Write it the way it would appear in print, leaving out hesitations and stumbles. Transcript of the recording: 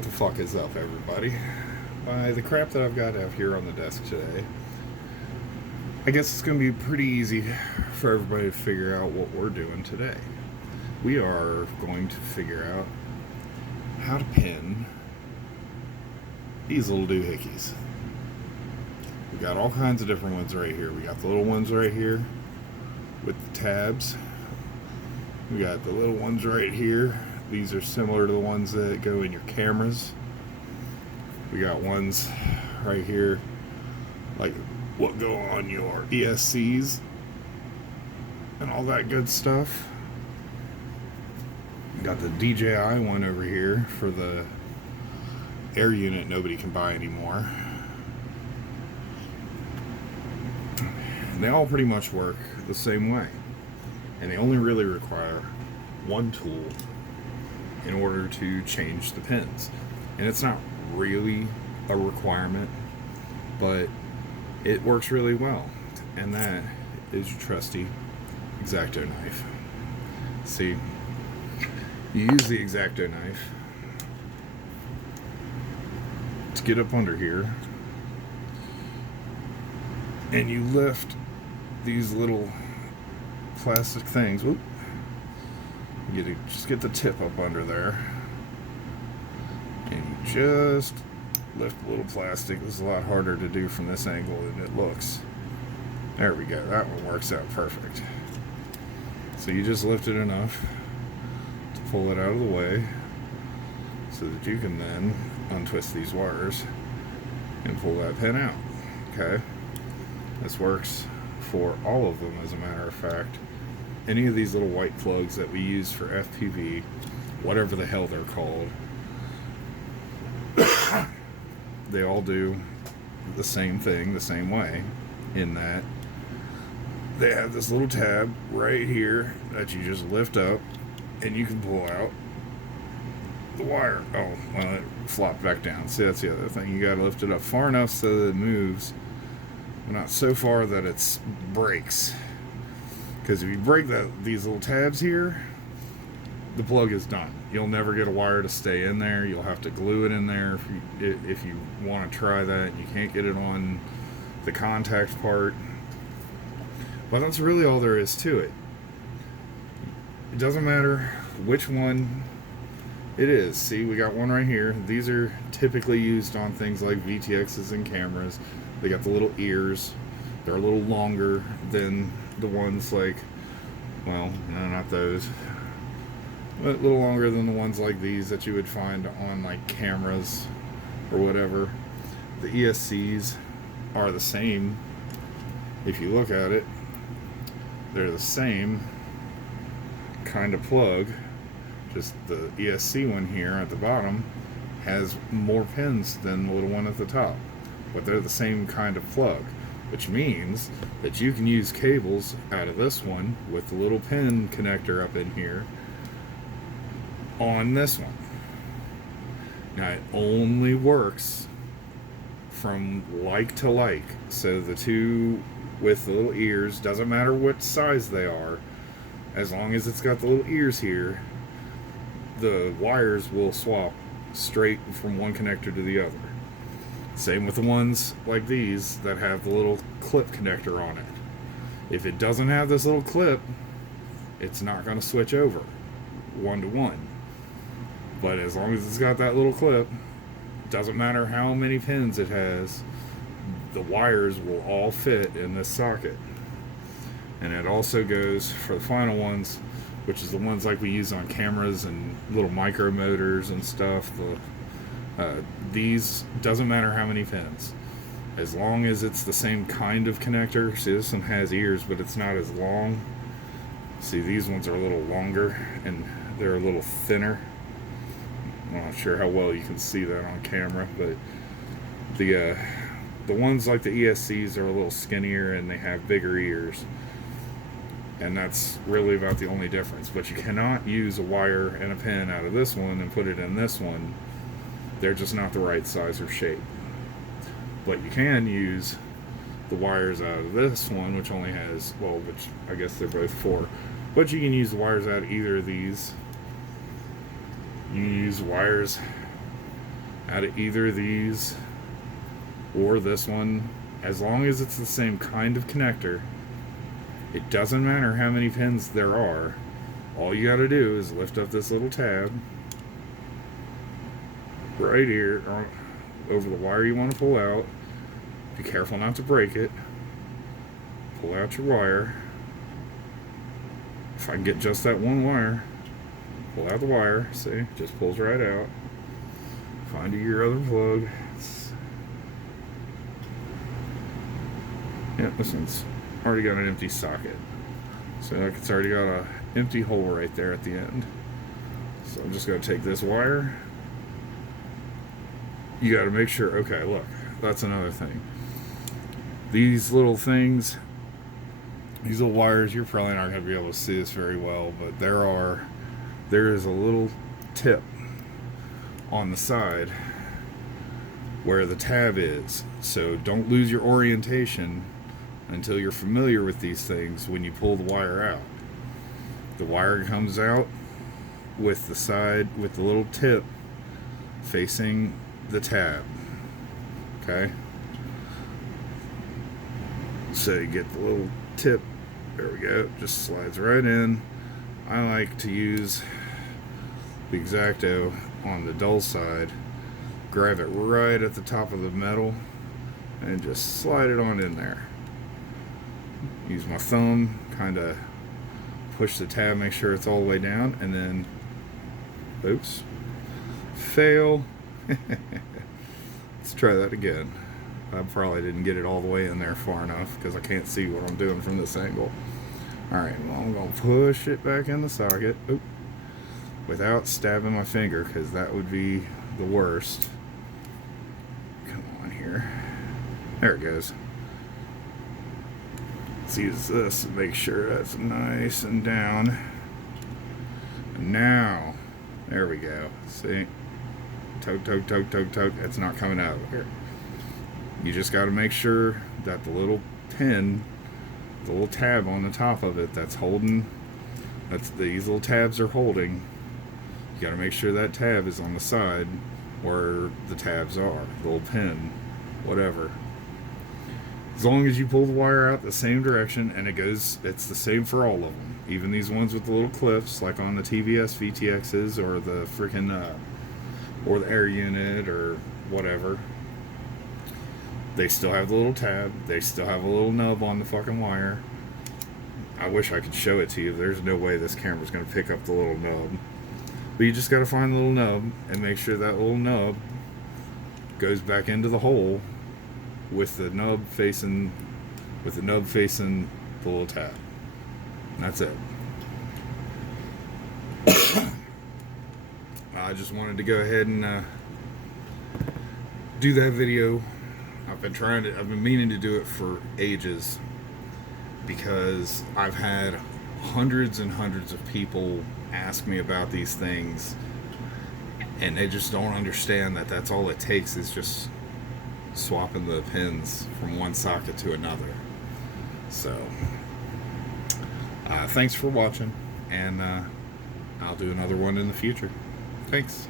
What the fuck is up, everybody? By the crap that I've got out here on the desk today, I guess it's going to be pretty easy for everybody to figure out what we're doing today. We are going to figure out how to pin these little doohickeys. We got all kinds of different ones right here. We got the little ones right here with the tabs. We got the little ones right here. These are similar to the ones that go in your cameras. We got ones right here like what go on your ESCs and all that good stuff. We got the DJI one over here for the air unit nobody can buy anymore. And they all pretty much work the same way. And they only really require one tool in order to change the pins. And it's not really a requirement, but it works really well. And that is your trusty X-Acto knife. See, you use the X-Acto knife to get up under here, and you lift these little plastic things. Whoop. Just get the tip up under there, and you just lift a little plastic. This is a lot harder to do from this angle than it looks. There we go. That one works out perfect. So you just lift it enough to pull it out of the way so that you can then untwist these wires and pull that pin out. Okay? This works for all of them, as a matter of fact. Any of these little white plugs that we use for FPV, whatever the hell they're called, they all do the same thing the same way, in that they have this little tab right here that you just lift up and you can pull out the wire. Oh, well, it flopped back down. See, that's the other thing. You gotta lift it up far enough so that it moves, but not so far that it breaks. Because if you break these little tabs here, the plug is done. You'll never get a wire to stay in there. You'll have to glue it in there if you want to try that. You can't get it on the contact part. But that's really all there is to it. It doesn't matter which one it is. See, we got one right here. These are typically used on things like VTXs and cameras. They got the little ears. They're a little longer than the ones like, well, no, not those, but a little longer than the ones like these that you would find on like cameras or whatever. The ESCs are the same. If you look at it, they're the same kind of plug, just the ESC one here at the bottom has more pins than the little one at the top, but they're the same kind of plug, which means that you can use cables out of this one with the little pin connector up in here on this one. Now, it only works from like to like, so the two with the little ears, doesn't matter what size they are, as long as it's got the little ears here, the wires will swap straight from one connector to the other. Same with the ones like these that have the little clip connector on it. If it doesn't have this little clip, it's not going to switch over one to one. But as long as it's got that little clip, doesn't matter how many pins it has, the wires will all fit in this socket. And it also goes for the final ones, which is the ones like we use on cameras and little micro motors and stuff. These, doesn't matter how many pins, as long as it's the same kind of connector. See, this one has ears, but it's not as long. See, these ones are a little longer and they're a little thinner. I'm not sure how well you can see that on camera, but the ones like the ESCs are a little skinnier and they have bigger ears, and that's really about the only difference. But you cannot use a wire and a pin out of this one and put it in this one. They're just not the right size or shape. But you can use the wires out of this one, which only has, well, which I guess they're both 4, but you can use the wires out of either of these. You can use wires out of either these or this one, as long as it's the same kind of connector, it doesn't matter how many pins there are. All you gotta do is lift up this little tab right here over the wire you want to pull out. Be careful not to break it. Pull out your wire. If I can get just that one wire, pull out the wire. See, just pulls right out. Find your other plug. Yeah, this one's already got an empty socket. So like it's already got an empty hole right there at the end. So I'm just going to take this wire. You got to make sure, okay, look, that's another thing. These little things, these little wires, you're probably not going to be able to see this very well, but there is a little tip on the side where the tab is. So don't lose your orientation until you're familiar with these things when you pull the wire out. The wire comes out with the side, with the little tip facing the tab. Okay? So you get the little tip, there we go, just slides right in. I like to use the X-Acto on the dull side, grab it right at the top of the metal, and just slide it on in there. Use my thumb, kind of push the tab, make sure it's all the way down, and then, oops, fail. Let's try that again. I probably didn't get it all the way in there far enough because I can't see what I'm doing from this angle. Alright, well, I'm going to push it back in the socket. Oop. Without stabbing my finger, because that would be the worst. Come on here. There it goes. Let's use this to make sure that's nice and down. And now, there we go. See? Toke, toke, toke, toke, toke. It's not coming out of here. You just got to make sure that the little pin, the little tab on the top of it that's holding, these little tabs are holding. You got to make sure that tab is on the side where the tabs are, the little pin, whatever. As long as you pull the wire out the same direction, and it's the same for all of them. Even these ones with the little clips, like on the TVS VTXs or the freaking, or the air unit or whatever. They still have the little tab. They still have a little nub on the fucking wire. I wish I could show it to you. There's no way this camera's going to pick up the little nub. But you just got to find the little nub and make sure that little nub goes back into the hole with the nub facing the little tab. And that's it. I just wanted to go ahead and do that video. I've been meaning to do it for ages because I've had hundreds and hundreds of people ask me about these things, and they just don't understand that that's all it takes is just swapping the pins from one socket to another. So thanks for watching, and I'll do another one in the future. Thanks.